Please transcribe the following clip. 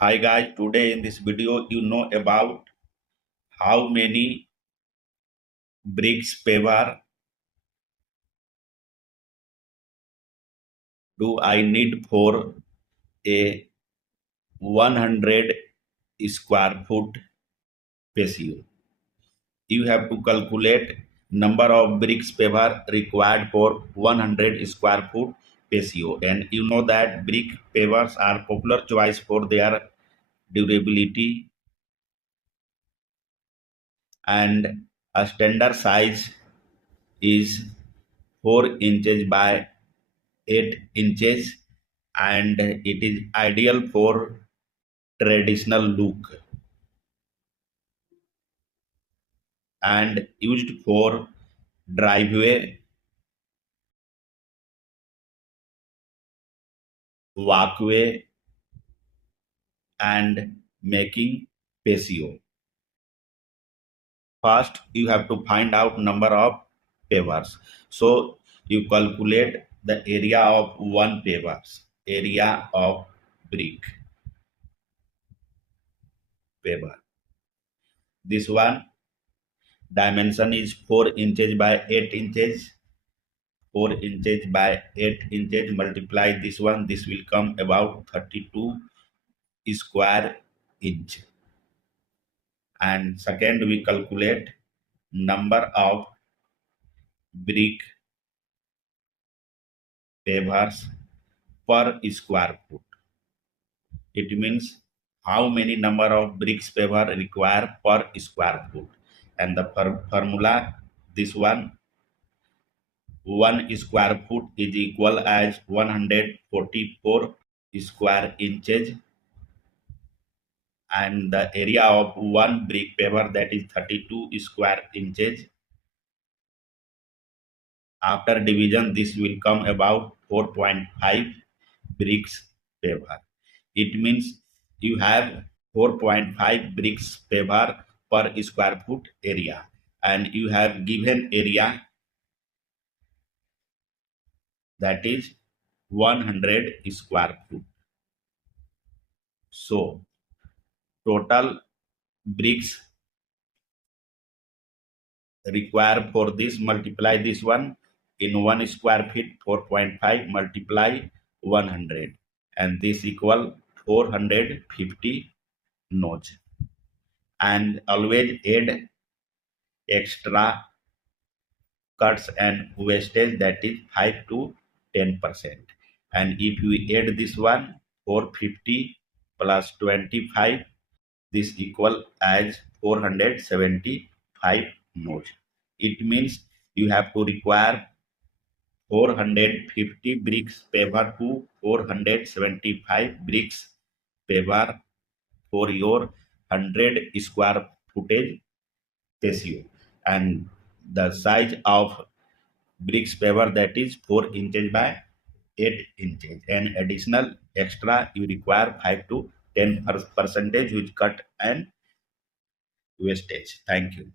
Hi guys, today in this video you know about how many bricks paver do I need for a 100 square foot patio. You have to calculate number of bricks paver required for 100 square foot patio, and you know that brick pavers are popular choice for their durability and a standard size is 4 inches by 8 inches, and it is ideal for traditional look and used for driveway, walkway, and making patio. First you have to find out number of pavers, so you calculate the area of one pavers, area of brick paver. This one dimension is 4 inches by 8 inches. 4 inches by 8 inches, multiply this one, this will come about 32 square inch. And second we calculate number of brick pavers per square foot. It means how many number of bricks paver require per square foot, and the formula, this one, 1 square foot is equal as 144 square inches, and the area of one brick paver, that is 32 square inches. After division, this will come about 4.5 bricks paver. It means you have 4.5 bricks paver per square foot area, and you have given area, that is 100 square foot. So total bricks require for this, multiply this one, in 1 square feet 4.5 multiply 100, and this equal 450 notch. And always add extra cuts and wastage, that is 5 to 10%. And if we add this one, 450 plus 25, this equal as 475 nodes. It means you have to require 450 bricks paver to 475 bricks paver for your 100 square footage patio, and the size of bricks paver, that is 4 inches by 8 inches, and additional extra you require 5 to 10 percentage which cut and wastage. Thank you.